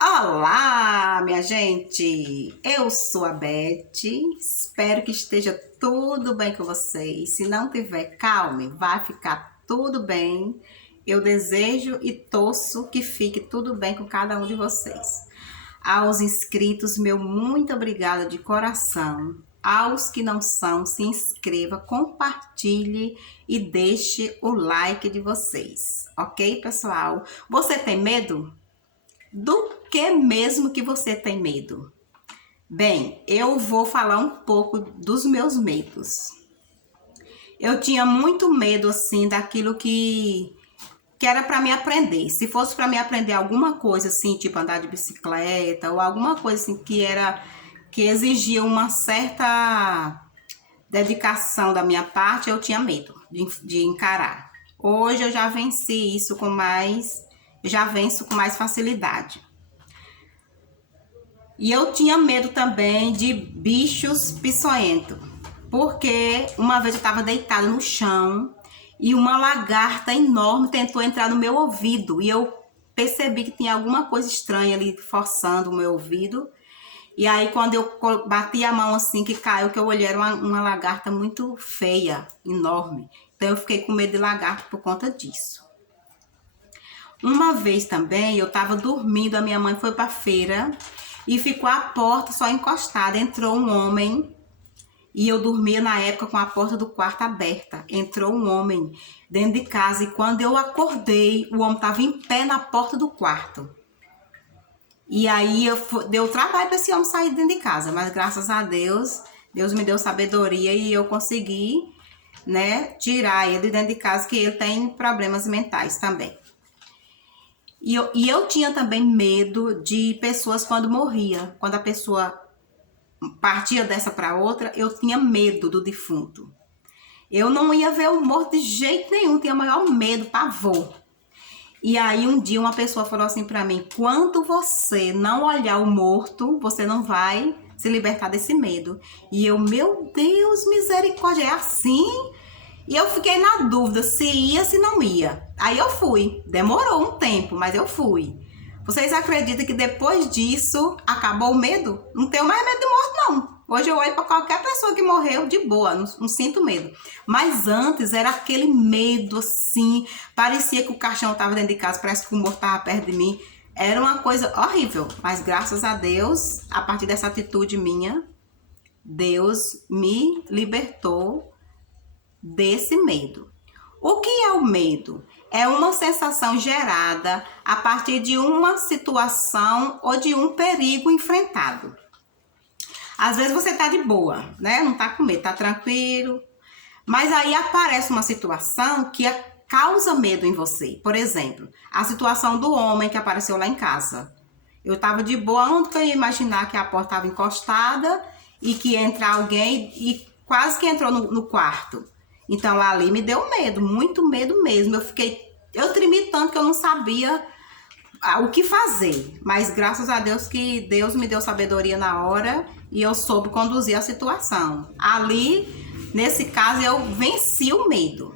Olá, minha gente! Eu sou a Beth, espero que esteja tudo bem com vocês. Se não tiver, calme, vai ficar tudo bem. Eu desejo e torço que fique tudo bem com cada um de vocês. Aos inscritos, meu muito obrigada de coração. Aos que não são, se inscreva, compartilhe e deixe o like de vocês, ok, pessoal? Você tem medo? Do que mesmo que você tem medo? Bem, eu vou falar um pouco dos meus medos. Eu tinha muito medo, assim, daquilo que era para me aprender. Se fosse para me aprender alguma coisa, assim, tipo andar de bicicleta, ou alguma coisa assim que exigia uma certa dedicação da minha parte, eu tinha medo de encarar. Hoje eu já venci isso já venço com mais facilidade. E eu tinha medo também de bichos peçonhentos, porque uma vez eu estava deitada no chão e uma lagarta enorme tentou entrar no meu ouvido e eu percebi que tinha alguma coisa estranha ali forçando o meu ouvido. E aí quando eu bati a mão assim que caiu, que eu olhei, era uma lagarta muito feia, enorme. Então eu fiquei com medo de lagarta por conta disso. Uma vez também eu estava dormindo, a minha mãe foi para feira e ficou a porta só encostada. Entrou um homem e eu dormia na época com a porta do quarto aberta. Entrou um homem dentro de casa e quando eu acordei, o homem estava em pé na porta do quarto. E aí deu trabalho para esse homem sair dentro de casa, mas graças a Deus, Deus me deu sabedoria e eu consegui, né, tirar ele de dentro de casa, que ele tem problemas mentais também. E eu tinha também medo de pessoas quando morria. Quando a pessoa partia dessa para outra, eu tinha medo do defunto. Eu não ia ver o morto de jeito nenhum, tinha maior medo, pavor. E aí um dia uma pessoa falou assim para mim: quando você não olhar o morto, você não vai se libertar desse medo. E eu, meu Deus, misericórdia, é assim? E eu fiquei na dúvida se ia, se não ia. Aí eu fui. Demorou um tempo, mas eu fui. Vocês acreditam que depois disso acabou o medo? Não tenho mais medo de morte, não. Hoje eu olho para qualquer pessoa que morreu de boa, não sinto medo. Mas antes era aquele medo assim, parecia que o caixão estava dentro de casa, parece que o morto estava perto de mim. Era uma coisa horrível, mas graças a Deus, a partir dessa atitude minha, Deus me libertou desse medo. O que é o medo? É uma sensação gerada a partir de uma situação ou de um perigo enfrentado. Às vezes você tá de boa, né? Não tá com medo, tá tranquilo. Mas aí aparece uma situação que causa medo em você. Por exemplo, a situação do homem que apareceu lá em casa. Eu tava de boa, onde que eu ia imaginar que a porta estava encostada e que ia entrar alguém e quase que entrou no quarto. Então ali me deu medo, muito medo mesmo. Eu tremi tanto que eu não sabia o que fazer. Mas graças a Deus que Deus me deu sabedoria na hora e eu soube conduzir a situação. Ali, nesse caso, eu venci o medo.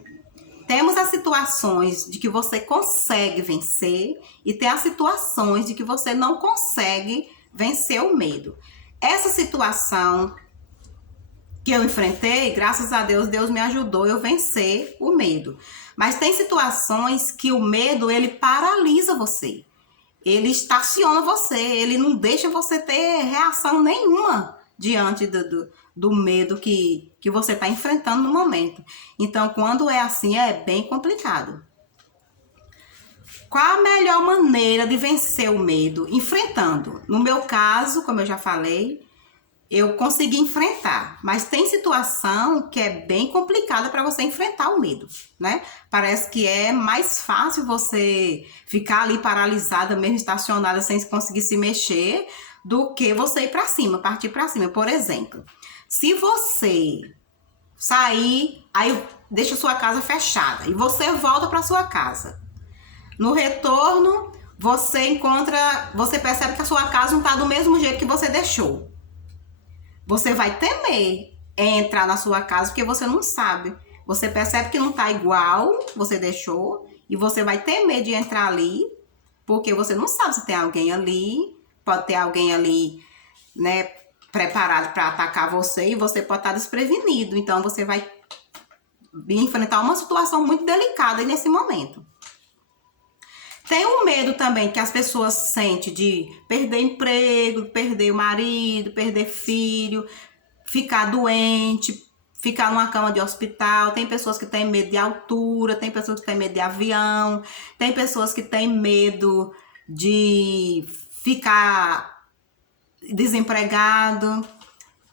Temos as situações de que você consegue vencer e tem as situações de que você não consegue vencer o medo. Essa situação que eu enfrentei, graças a Deus, Deus me ajudou eu vencer o medo. Mas tem situações que o medo, ele paralisa você. Ele estaciona você, ele não deixa você ter reação nenhuma diante do medo que você está enfrentando no momento. Então, quando é assim, é bem complicado. Qual a melhor maneira de vencer o medo? Enfrentando. No meu caso, como eu já falei, eu consegui enfrentar, mas tem situação que é bem complicada para você enfrentar o medo, né? Parece que é mais fácil você ficar ali paralisada, mesmo estacionada, sem conseguir se mexer, do que você ir para cima, partir para cima. Por exemplo, se você sair, aí deixa sua casa fechada e você volta para sua casa. No retorno, você percebe que a sua casa não está do mesmo jeito que você deixou. Você vai temer entrar na sua casa porque você não sabe. Você percebe que não está igual, você deixou, e você vai temer de entrar ali porque você não sabe se tem alguém ali, pode ter alguém ali, né, preparado para atacar você e você pode estar desprevenido. Então, você vai enfrentar uma situação muito delicada nesse momento. Tem um medo também que as pessoas sentem de perder emprego, perder o marido, perder filho, ficar doente, ficar numa cama de hospital. Tem pessoas que têm medo de altura, tem pessoas que têm medo de avião, tem pessoas que têm medo de ficar desempregado.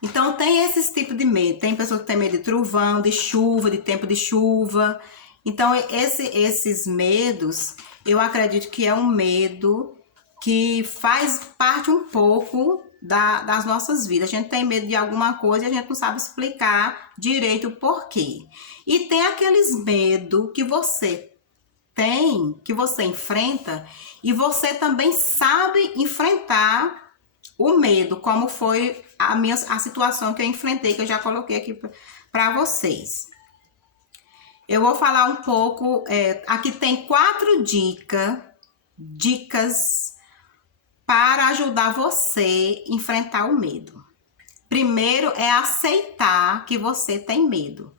Então tem esses tipos de medo. Tem pessoas que têm medo de trovão, de chuva, de tempo de chuva. Então esses medos, eu acredito que é um medo que faz parte um pouco das nossas vidas. A gente tem medo de alguma coisa e a gente não sabe explicar direito o porquê. E tem aqueles medos que você tem, que você enfrenta, e você também sabe enfrentar o medo, como foi a situação que eu enfrentei, que eu já coloquei aqui para vocês. Eu vou falar um pouco, aqui tem 4 dicas para ajudar você a enfrentar o medo. Primeiro é aceitar que você tem medo,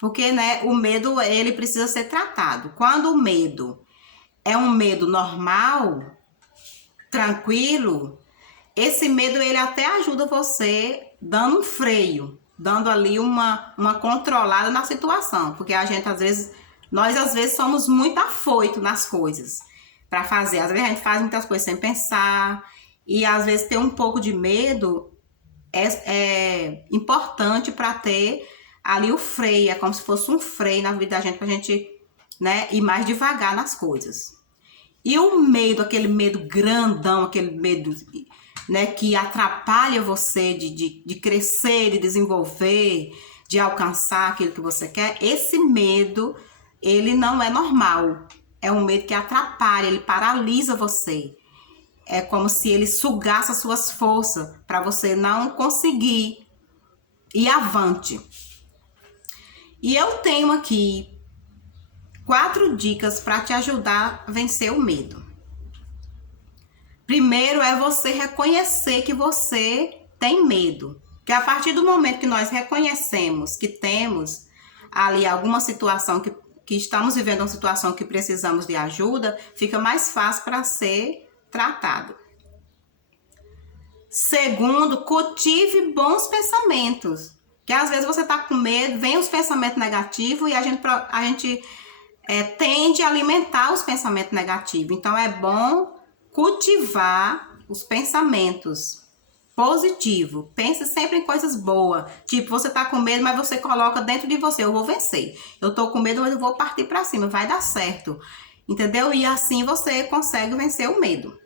porque, né, o medo ele precisa ser tratado. Quando o medo é um medo normal, tranquilo, esse medo ele até ajuda você dando um freio, dando ali uma controlada na situação, porque a gente nós às vezes somos muito afoitos nas coisas para fazer. Às vezes a gente faz muitas coisas sem pensar e às vezes ter um pouco de medo é importante para ter ali o freio, é como se fosse um freio na vida da gente, pra gente, né, ir mais devagar nas coisas. E o medo, aquele medo grandão, aquele medo, né, que atrapalha você de crescer, de desenvolver, de alcançar aquilo que você quer, esse medo, ele não é normal. É um medo que atrapalha, ele paralisa você. É como se ele sugasse as suas forças para você não conseguir ir avante. E eu tenho aqui 4 dicas para te ajudar a vencer o medo. Primeiro é você reconhecer que você tem medo. Que a partir do momento que nós reconhecemos que temos ali alguma situação que estamos vivendo uma situação que precisamos de ajuda, fica mais fácil para ser tratado. Segundo, cultive bons pensamentos. Que às vezes você está com medo, vem os pensamentos negativos e a gente tende a alimentar os pensamentos negativos. Então é bom cultivar os pensamentos positivos. Pense sempre em coisas boas. Tipo, você tá com medo, mas você coloca dentro de você: eu vou vencer. Eu tô com medo, mas eu vou partir para cima. Vai dar certo. Entendeu? E assim você consegue vencer o medo.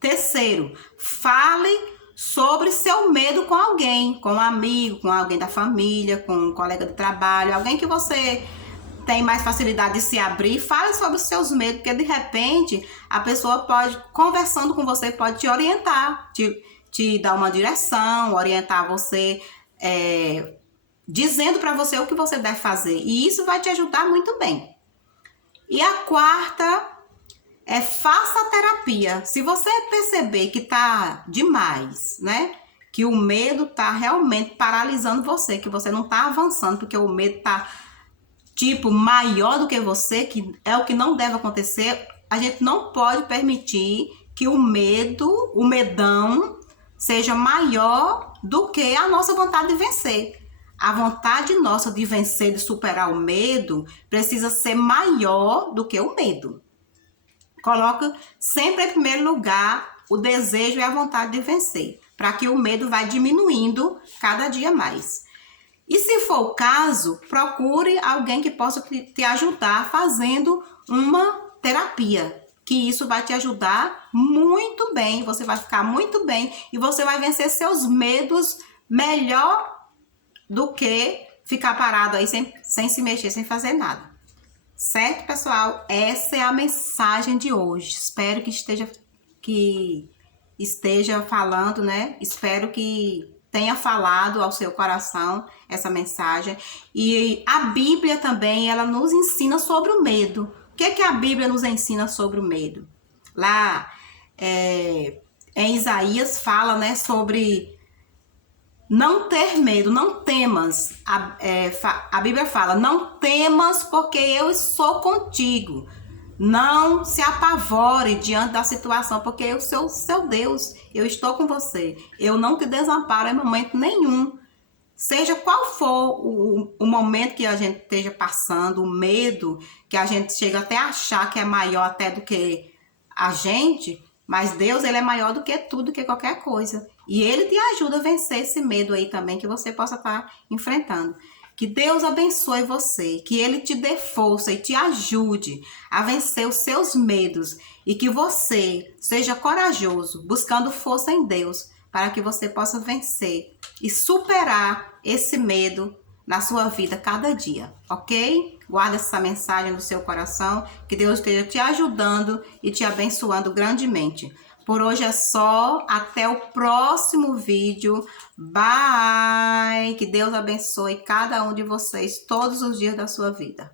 Terceiro, fale sobre seu medo com alguém. Com um amigo, com alguém da família, com um colega de trabalho. Alguém que você tem mais facilidade de se abrir. Fale sobre os seus medos, porque de repente a pessoa pode, conversando com você, pode te orientar, te dar uma direção, orientar você, dizendo para você o que você deve fazer. E isso vai te ajudar muito bem. E a quarta é: faça terapia. Se você perceber que tá demais, né? Que o medo tá realmente paralisando você, que você não tá avançando, porque o medo tá tipo maior do que você, que é o que não deve acontecer. A gente não pode permitir que o medo, o medão, seja maior do que a nossa vontade de vencer. A vontade nossa de vencer, de superar o medo, precisa ser maior do que o medo. Coloca sempre em primeiro lugar o desejo e a vontade de vencer, para que o medo vá diminuindo cada dia mais. E se for o caso, procure alguém que possa te ajudar fazendo uma terapia, que isso vai te ajudar muito bem, você vai ficar muito bem e você vai vencer seus medos melhor do que ficar parado aí sem se mexer, sem fazer nada. Certo, pessoal? Essa é a mensagem de hoje. Espero que esteja falando, né? Espero que tenha falado ao seu coração essa mensagem. E a Bíblia também, ela nos ensina sobre o medo. O que a Bíblia nos ensina sobre o medo? Lá em Isaías fala, né, sobre não ter medo, não temas. A Bíblia fala, não temas porque eu sou contigo. Não se apavore diante da situação, porque eu sou seu Deus, eu estou com você. Eu não te desamparo em momento nenhum. Seja qual for o momento que a gente esteja passando, o medo, que a gente chega até a achar que é maior até do que a gente, mas Deus, ele é maior do que tudo, do que qualquer coisa. E ele te ajuda a vencer esse medo aí também que você possa estar enfrentando. Que Deus abençoe você, que ele te dê força e te ajude a vencer os seus medos e que você seja corajoso, buscando força em Deus, para que você possa vencer e superar esse medo na sua vida cada dia, ok? Guarda essa mensagem no seu coração, que Deus esteja te ajudando e te abençoando grandemente. Por hoje é só, até o próximo vídeo. Bye! Que Deus abençoe cada um de vocês todos os dias da sua vida.